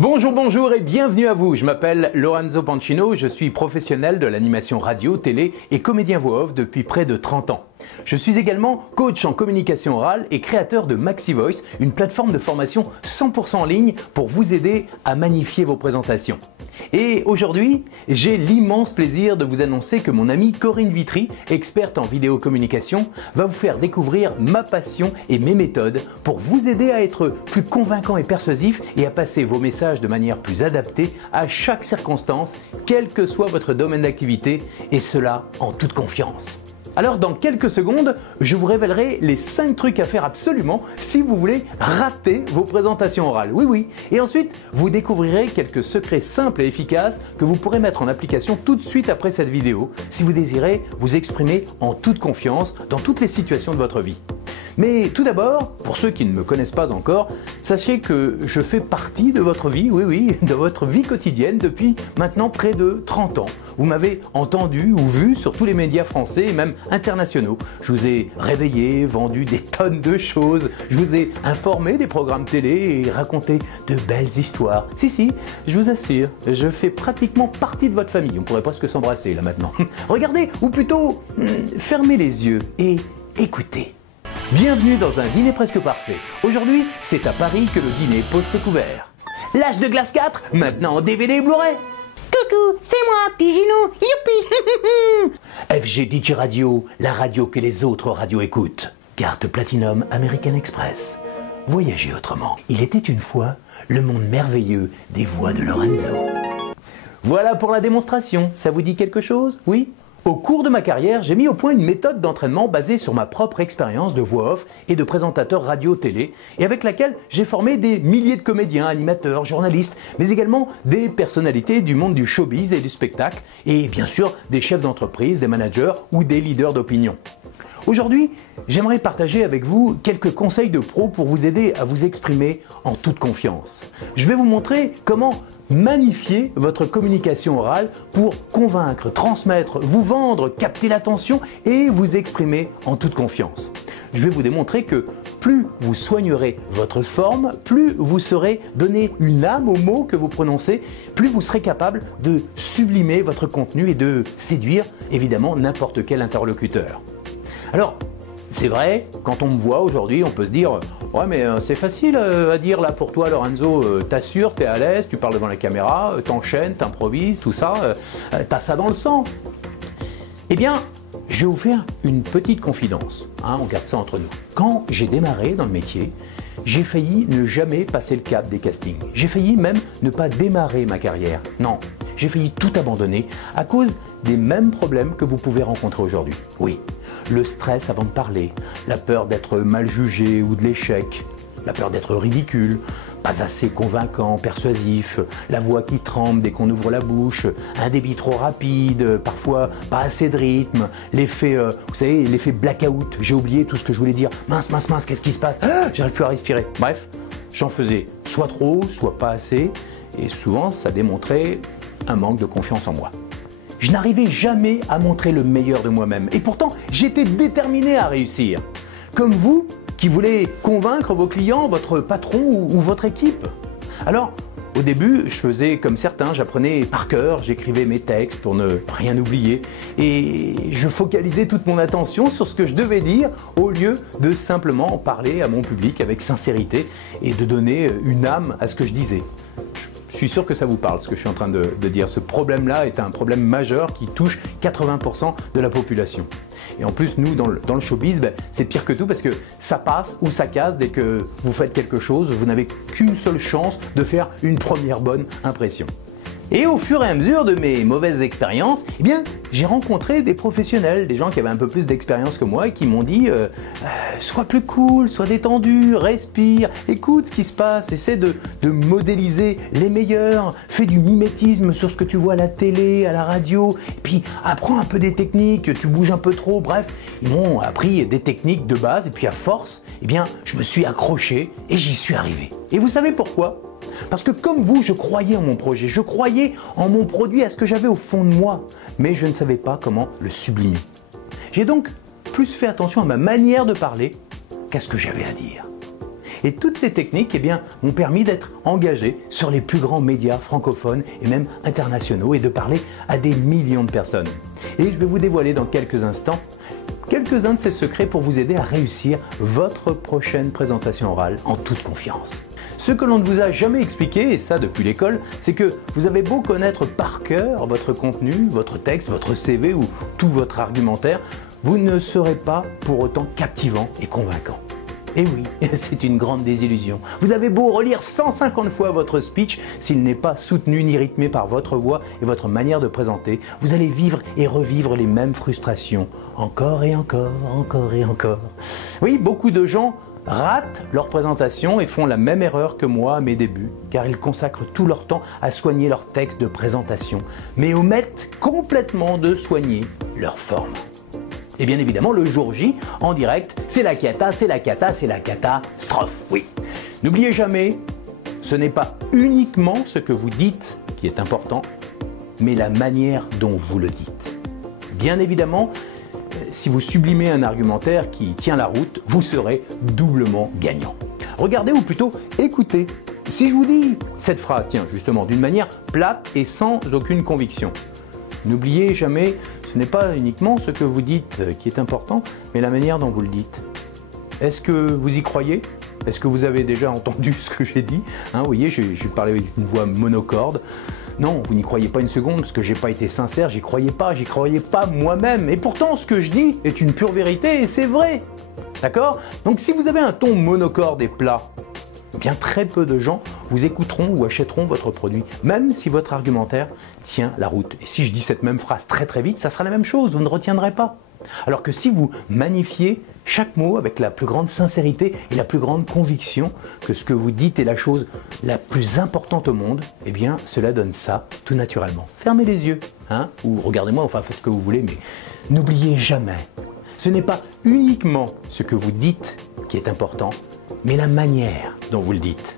Bonjour, bonjour et bienvenue à vous. Je m'appelle Lorenzo Pancino, je suis professionnel de l'animation radio, télé et comédien voix off depuis près de 30 ans. Je suis également coach en communication orale et créateur de MaxiVoice, une plateforme de formation 100% en ligne pour vous aider à magnifier vos présentations. Et aujourd'hui, j'ai l'immense plaisir de vous annoncer que mon amie Corinne Vitry, experte en vidéocommunication, va vous faire découvrir ma passion et mes méthodes pour vous aider à être plus convaincant et persuasif et à passer vos messages de manière plus adaptée à chaque circonstance, quel que soit votre domaine d'activité, et cela en toute confiance. Alors dans quelques secondes, je vous révélerai les 5 trucs à faire absolument si vous voulez rater vos présentations orales. Oui. Et ensuite, vous découvrirez quelques secrets simples et efficaces que vous pourrez mettre en application tout de suite après cette vidéo si vous désirez vous exprimer en toute confiance dans toutes les situations de votre vie. Mais tout d'abord, pour ceux qui ne me connaissent pas encore, sachez que je fais partie de votre vie, de votre vie quotidienne depuis maintenant près de 30 ans. Vous m'avez entendu ou vu sur tous les médias français et même internationaux. Je vous ai réveillé, vendu des tonnes de choses, je vous ai informé des programmes télé et raconté de belles histoires. Si, je vous assure, je fais pratiquement partie de votre famille. On pourrait presque s'embrasser là maintenant. Regardez, ou plutôt, fermez les yeux et écoutez. Bienvenue dans un dîner presque parfait. Aujourd'hui, c'est à Paris que le dîner pose ses couverts. L'âge de glace 4, maintenant en DVD et Blu-ray. Coucou, c'est moi, Tigino, youpi. FG DJ Radio, la radio que les autres radios écoutent. Carte Platinum American Express. Voyagez autrement. Il était une fois le monde merveilleux des voix de Lorenzo. Voilà pour la démonstration. Ça vous dit quelque chose? Oui? Au cours de ma carrière, j'ai mis au point une méthode d'entraînement basée sur ma propre expérience de voix off et de présentateur radio-télé et avec laquelle j'ai formé des milliers de comédiens, animateurs, journalistes, mais également des personnalités du monde du showbiz et du spectacle et bien sûr des chefs d'entreprise, des managers ou des leaders d'opinion. Aujourd'hui, j'aimerais partager avec vous quelques conseils de pro pour vous aider à vous exprimer en toute confiance. Je vais vous montrer comment magnifier votre communication orale pour convaincre, transmettre, vous vendre, capter l'attention et vous exprimer en toute confiance. Je vais vous démontrer que plus vous soignerez votre forme, plus vous saurez donner une âme aux mots que vous prononcez, plus vous serez capable de sublimer votre contenu et de séduire évidemment n'importe quel interlocuteur. Alors, c'est vrai, quand on me voit aujourd'hui, on peut se dire « Ouais, mais c'est facile à dire là pour toi, Lorenzo, t'assures, t'es à l'aise, tu parles devant la caméra, t'enchaînes, t'improvises, tout ça, t'as ça dans le sang. » Eh bien, je vais vous faire une petite confidence, on garde ça entre nous. Quand j'ai démarré dans le métier, j'ai failli ne jamais passer le cap des castings. J'ai failli même ne pas démarrer ma carrière. Non, j'ai failli tout abandonner à cause des mêmes problèmes que vous pouvez rencontrer aujourd'hui. Oui, le stress avant de parler, la peur d'être mal jugé ou de l'échec, la peur d'être ridicule, pas assez convaincant, persuasif, la voix qui tremble dès qu'on ouvre la bouche, un débit trop rapide, parfois pas assez de rythme, l'effet, vous savez, l'effet blackout, j'ai oublié tout ce que je voulais dire, mince, qu'est-ce qui se passe? J'arrive plus à respirer. Bref, j'en faisais soit trop, soit pas assez, et souvent ça démontrait un manque de confiance en moi. Je n'arrivais jamais à montrer le meilleur de moi-même, et pourtant j'étais déterminé à réussir. Comme vous, qui voulez convaincre vos clients, votre patron ou votre équipe. Alors, au début, je faisais comme certains, j'apprenais par cœur, j'écrivais mes textes pour ne rien oublier et je focalisais toute mon attention sur ce que je devais dire au lieu de simplement parler à mon public avec sincérité et de donner une âme à ce que je disais. Je suis sûr que ça vous parle, ce que je suis en train de dire. Ce problème-là est un problème majeur qui touche 80% de la population. Et en plus, nous, dans le showbiz, c'est pire que tout parce que ça passe ou ça casse dès que vous faites quelque chose. Vous n'avez qu'une seule chance de faire une première bonne impression. Et au fur et à mesure de mes mauvaises expériences, eh bien, j'ai rencontré des professionnels, des gens qui avaient un peu plus d'expérience que moi et qui m'ont dit sois plus cool, sois détendu, respire, écoute ce qui se passe, essaie de modéliser les meilleurs, fais du mimétisme sur ce que tu vois à la télé, à la radio, et puis apprends un peu des techniques, tu bouges un peu trop, bref, ils m'ont appris des techniques de base et puis à force, eh bien, je me suis accroché et j'y suis arrivé. Et vous savez pourquoi ? Parce que comme vous, je croyais en mon projet, je croyais en mon produit, à ce que j'avais au fond de moi, mais je ne savais pas comment le sublimer. J'ai donc plus fait attention à ma manière de parler qu'à ce que j'avais à dire. Et toutes ces techniques m'ont permis d'être engagé sur les plus grands médias francophones et même internationaux et de parler à des millions de personnes. Et je vais vous dévoiler dans quelques instants quelques-uns de ces secrets pour vous aider à réussir votre prochaine présentation orale en toute confiance. Ce que l'on ne vous a jamais expliqué, et ça depuis l'école, c'est que vous avez beau connaître par cœur votre contenu, votre texte, votre CV ou tout votre argumentaire, vous ne serez pas pour autant captivant et convaincant. Et oui, c'est une grande désillusion. Vous avez beau relire 150 fois votre speech, s'il n'est pas soutenu ni rythmé par votre voix et votre manière de présenter, vous allez vivre et revivre les mêmes frustrations, encore et encore, encore et encore. Oui, beaucoup de gens ratent leur présentation et font la même erreur que moi à mes débuts, car ils consacrent tout leur temps à soigner leur texte de présentation, mais omettent complètement de soigner leur forme. Et bien évidemment, le jour J, en direct, c'est la cata, c'est la cata, c'est la catastrophe, oui. N'oubliez jamais, ce n'est pas uniquement ce que vous dites qui est important, mais la manière dont vous le dites. Bien évidemment, si vous sublimez un argumentaire qui tient la route, vous serez doublement gagnant. Regardez ou plutôt écoutez. Si je vous dis cette phrase, tiens, justement, d'une manière plate et sans aucune conviction, n'oubliez jamais, ce n'est pas uniquement ce que vous dites qui est important, mais la manière dont vous le dites. Est-ce que vous y croyez ? Est-ce que vous avez déjà entendu ce que j'ai dit ? Vous voyez, j'ai parlé avec une voix monocorde. Non, vous n'y croyez pas une seconde parce que j'ai pas été sincère, j'y croyais pas moi-même. Et pourtant, ce que je dis est une pure vérité et c'est vrai. D'accord ? Donc si vous avez un ton monocorde et plat, bien très peu de gens vous écouteront ou achèteront votre produit, même si votre argumentaire tient la route. Et si je dis cette même phrase très très vite, ça sera la même chose, vous ne retiendrez pas. Alors que si vous magnifiez chaque mot avec la plus grande sincérité et la plus grande conviction que ce que vous dites est la chose la plus importante au monde, eh bien cela donne ça tout naturellement. Fermez les yeux, ou regardez-moi, enfin faites ce que vous voulez, mais n'oubliez jamais, ce n'est pas uniquement ce que vous dites qui est important, mais la manière dont vous le dites.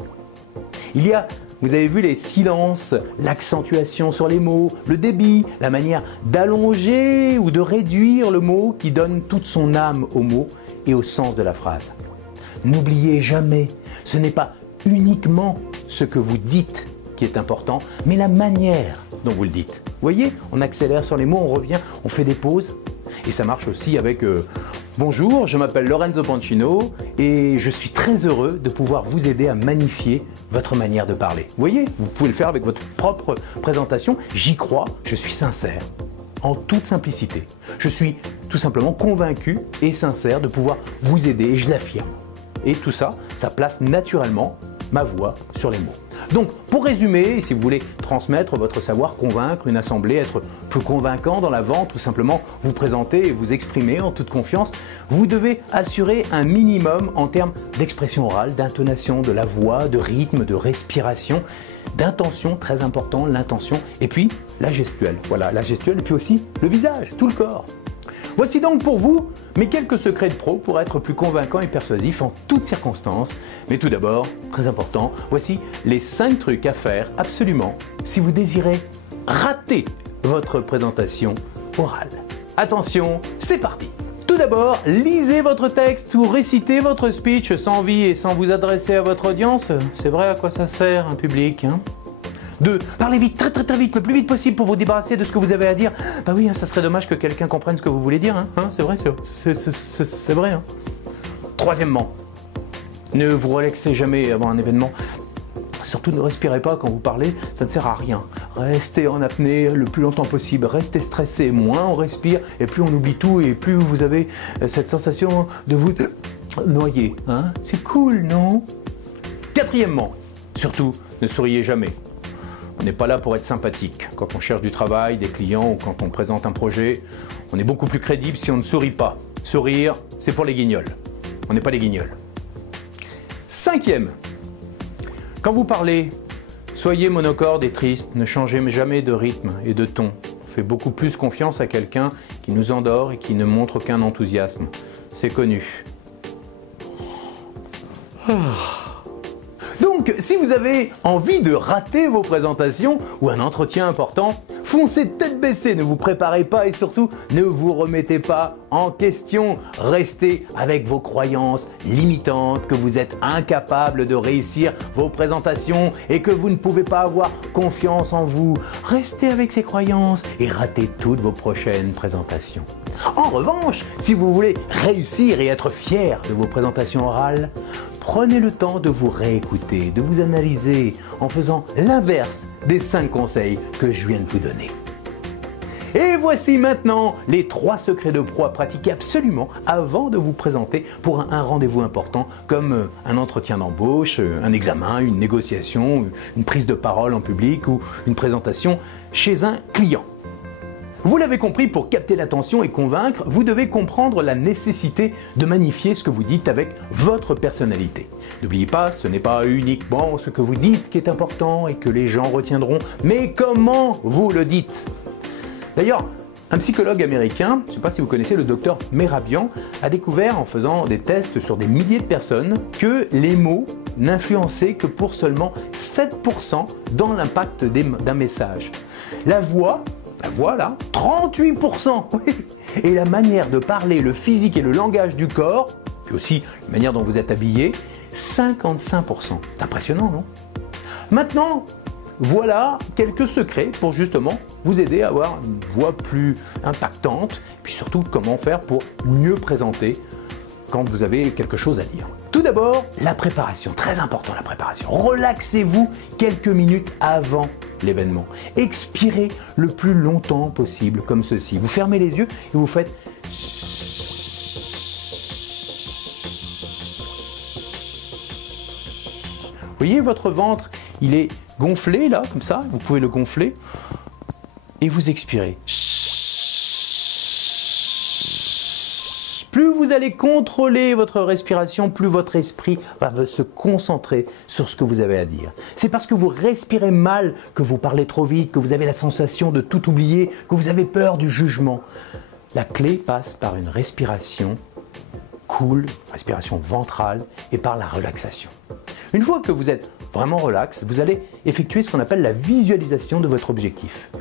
Il y a, vous avez vu les silences, l'accentuation sur les mots, le débit, la manière d'allonger ou de réduire le mot qui donne toute son âme au mot et au sens de la phrase. N'oubliez jamais, ce n'est pas uniquement ce que vous dites qui est important, mais la manière dont vous le dites. Vous voyez, on accélère sur les mots, on revient, on fait des pauses. Et ça marche aussi avec bonjour, je m'appelle Lorenzo Pancino et je suis très heureux de pouvoir vous aider à magnifier votre manière de parler. Vous voyez, vous pouvez le faire avec votre propre présentation. J'y crois, je suis sincère, en toute simplicité. Je suis tout simplement convaincu et sincère de pouvoir vous aider et je l'affirme. Et tout ça, ça place naturellement ma voix sur les mots. Donc, pour résumer, si vous voulez transmettre votre savoir, convaincre une assemblée, être plus convaincant dans la vente, ou simplement vous présenter et vous exprimer en toute confiance, vous devez assurer un minimum en termes d'expression orale, d'intonation de la voix, de rythme, de respiration, d'intention, très important, l'intention, et puis la gestuelle. Voilà, la gestuelle, et puis aussi le visage, tout le corps. Voici donc pour vous mes quelques secrets de pro pour être plus convaincant et persuasif en toutes circonstances. Mais tout d'abord, très important, voici les 5 trucs à faire absolument si vous désirez rater votre présentation orale. Attention, c'est parti! Tout d'abord, lisez votre texte ou récitez votre speech sans envie et sans vous adresser à votre audience. C'est vrai à quoi ça sert un public, 2. Parlez vite, très vite, le plus vite possible pour vous débarrasser de ce que vous avez à dire. Bah oui, ça serait dommage que quelqu'un comprenne ce que vous voulez dire, c'est vrai, c'est vrai. Troisièmement, ne vous relaxez jamais avant un événement. Surtout ne respirez pas quand vous parlez, ça ne sert à rien. Restez en apnée le plus longtemps possible, restez stressé, moins on respire et plus on oublie tout et plus vous avez cette sensation de vous noyer. C'est cool, non? Quatrièmement, surtout, ne souriez jamais. On n'est pas là pour être sympathique. Quand on cherche du travail, des clients ou quand on présente un projet, on est beaucoup plus crédible si on ne sourit pas. Sourire, c'est pour les guignols. On n'est pas les guignols. 5e, quand vous parlez, soyez monocorde et triste. Ne changez jamais de rythme et de ton. On fait beaucoup plus confiance à quelqu'un qui nous endort et qui ne montre aucun enthousiasme. C'est connu. Donc, Donc, si vous avez envie de rater vos présentations ou un entretien important, foncez tête baissée, ne vous préparez pas et surtout ne vous remettez pas en question. Restez avec vos croyances limitantes, que vous êtes incapable de réussir vos présentations et que vous ne pouvez pas avoir confiance en vous. Restez avec ces croyances et ratez toutes vos prochaines présentations. En revanche, si vous voulez réussir et être fier de vos présentations orales, prenez le temps de vous réécouter, de vous analyser en faisant l'inverse des 5 conseils que je viens de vous donner. Et voici maintenant les 3 secrets de pro à pratiquer absolument avant de vous présenter pour un rendez-vous important comme un entretien d'embauche, un examen, une négociation, une prise de parole en public ou une présentation chez un client. Vous l'avez compris, pour capter l'attention et convaincre, vous devez comprendre la nécessité de magnifier ce que vous dites avec votre personnalité. N'oubliez pas, ce n'est pas uniquement ce que vous dites qui est important et que les gens retiendront, mais comment vous le dites. D'ailleurs, un psychologue américain, je ne sais pas si vous connaissez le docteur Mehrabian, a découvert en faisant des tests sur des milliers de personnes que les mots n'influençaient que pour seulement 7% dans l'impact d'un message. La voix là, 38%. Et la manière de parler, le physique et le langage du corps, puis aussi la manière dont vous êtes habillé, 55%. C'est impressionnant, non? Maintenant, voilà quelques secrets pour justement vous aider à avoir une voix plus impactante, puis surtout comment faire pour mieux présenter quand vous avez quelque chose à dire. Tout d'abord, la préparation, très important la préparation. Relaxez-vous quelques minutes avant l'événement. Expirez le plus longtemps possible comme ceci. Vous fermez les yeux et vous faites Vous voyez votre ventre, il est gonflé là, comme ça, vous pouvez le gonfler et vous expirez. Plus vous allez contrôler votre respiration, plus votre esprit va se concentrer sur ce que vous avez à dire. C'est parce que vous respirez mal que vous parlez trop vite, que vous avez la sensation de tout oublier, que vous avez peur du jugement. La clé passe par une respiration cool, respiration ventrale et par la relaxation. Une fois que vous êtes vraiment relax, vous allez effectuer ce qu'on appelle la visualisation de votre objectif.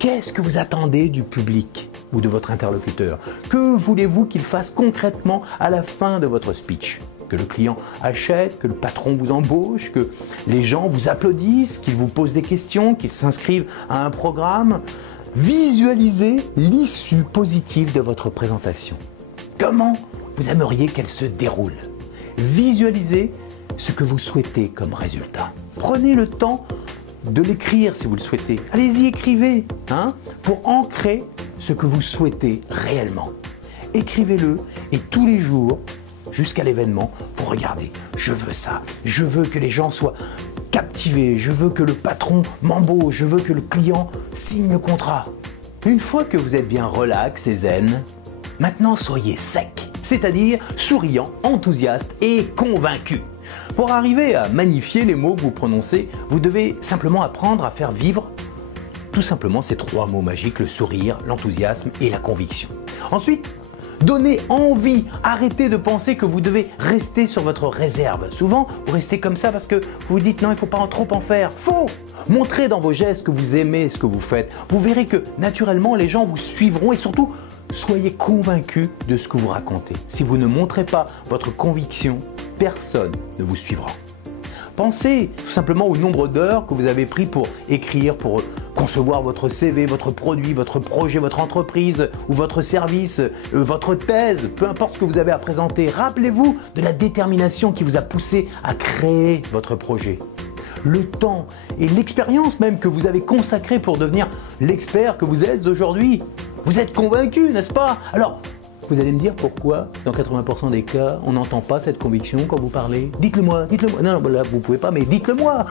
Qu'est-ce que vous attendez du public ou de votre interlocuteur? Que voulez-vous qu'il fasse concrètement à la fin de votre speech? Que le client achète, que le patron vous embauche, que les gens vous applaudissent, qu'ils vous posent des questions, qu'ils s'inscrivent à un programme? Visualisez l'issue positive de votre présentation. Comment vous aimeriez qu'elle se déroule? Visualisez ce que vous souhaitez comme résultat. Prenez le temps de l'écrire si vous le souhaitez. Allez-y, écrivez pour ancrer ce que vous souhaitez réellement. Écrivez-le et tous les jours, jusqu'à l'événement, vous regardez. Je veux ça. Je veux que les gens soient captivés. Je veux que le patron m'embauche. Je veux que le client signe le contrat. Une fois que vous êtes bien relax et zen, maintenant soyez sec, c'est-à-dire souriant, enthousiaste et convaincu. Pour arriver à magnifier les mots que vous prononcez, vous devez simplement apprendre à faire vivre tout simplement ces 3 mots magiques, le sourire, l'enthousiasme et la conviction. Ensuite, donnez envie, arrêtez de penser que vous devez rester sur votre réserve. Souvent, vous restez comme ça parce que vous vous dites non, il ne faut pas trop en faire. Faux! Montrez dans vos gestes que vous aimez ce que vous faites. Vous verrez que naturellement, les gens vous suivront et surtout, soyez convaincus de ce que vous racontez. Si vous ne montrez pas votre conviction, personne ne vous suivra. Pensez tout simplement au nombre d'heures que vous avez pris pour écrire, pour concevoir votre CV, votre produit, votre projet, votre entreprise ou votre service, votre thèse, peu importe ce que vous avez à présenter. Rappelez-vous de la détermination qui vous a poussé à créer votre projet. Le temps et l'expérience même que vous avez consacré pour devenir l'expert que vous êtes aujourd'hui. Vous êtes convaincu, n'est-ce pas? Alors, vous allez me dire pourquoi, dans 80% des cas, on n'entend pas cette conviction quand vous parlez. Dites-le moi, dites-le moi. Non, là, vous pouvez pas, mais dites-le moi.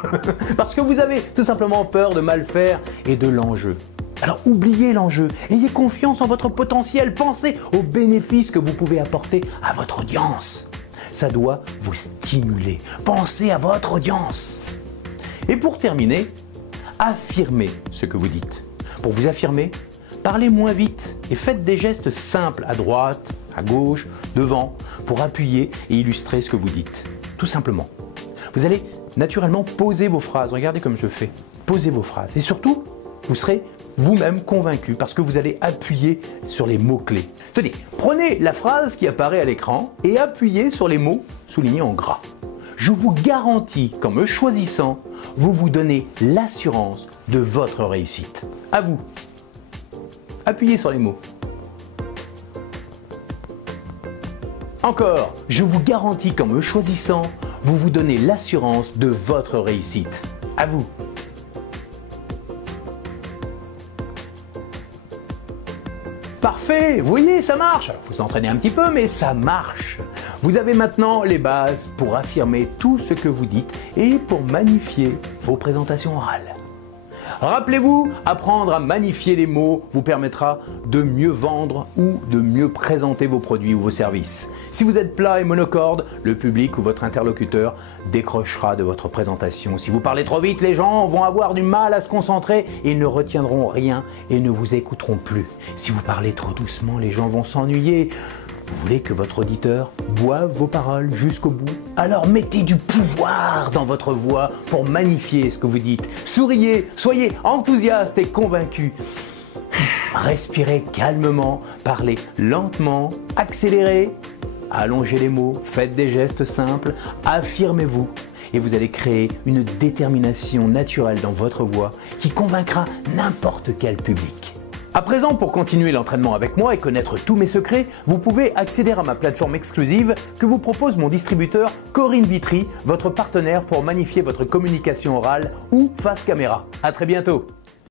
Parce que vous avez tout simplement peur de mal faire et de l'enjeu. Alors oubliez l'enjeu, ayez confiance en votre potentiel, pensez aux bénéfices que vous pouvez apporter à votre audience. Ça doit vous stimuler. Pensez à votre audience. Et pour terminer, affirmez ce que vous dites. Pour vous affirmer, parlez moins vite et faites des gestes simples à droite, à gauche, devant, pour appuyer et illustrer ce que vous dites. Tout simplement. Vous allez naturellement poser vos phrases. Regardez comme je fais. Posez vos phrases. Et surtout, vous serez vous-même convaincu parce que vous allez appuyer sur les mots-clés. Tenez, prenez la phrase qui apparaît à l'écran et appuyez sur les mots soulignés en gras. Je vous garantis qu'en me choisissant, vous vous donnez l'assurance de votre réussite. À vous. Appuyez sur les mots. Encore, je vous garantis qu'en me choisissant, vous vous donnez l'assurance de votre réussite. À vous. Parfait, vous voyez, ça marche. Alors, vous entraînez un petit peu, mais ça marche. Vous avez maintenant les bases pour affirmer tout ce que vous dites et pour magnifier vos présentations orales. Rappelez-vous, apprendre à magnifier les mots vous permettra de mieux vendre ou de mieux présenter vos produits ou vos services. Si vous êtes plat et monocorde, le public ou votre interlocuteur décrochera de votre présentation. Si vous parlez trop vite, les gens vont avoir du mal à se concentrer et ils ne retiendront rien et ne vous écouteront plus. Si vous parlez trop doucement, les gens vont s'ennuyer. Vous voulez que votre auditeur boive vos paroles jusqu'au bout? Alors mettez du pouvoir dans votre voix pour magnifier ce que vous dites. Souriez, soyez enthousiaste et convaincu. Respirez calmement, parlez lentement, accélérez, allongez les mots, faites des gestes simples, affirmez-vous. Et vous allez créer une détermination naturelle dans votre voix qui convaincra n'importe quel public. À présent, pour continuer l'entraînement avec moi et connaître tous mes secrets, vous pouvez accéder à ma plateforme exclusive que vous propose mon distributeur Corinne Vitry, votre partenaire pour magnifier votre communication orale ou face caméra. À très bientôt.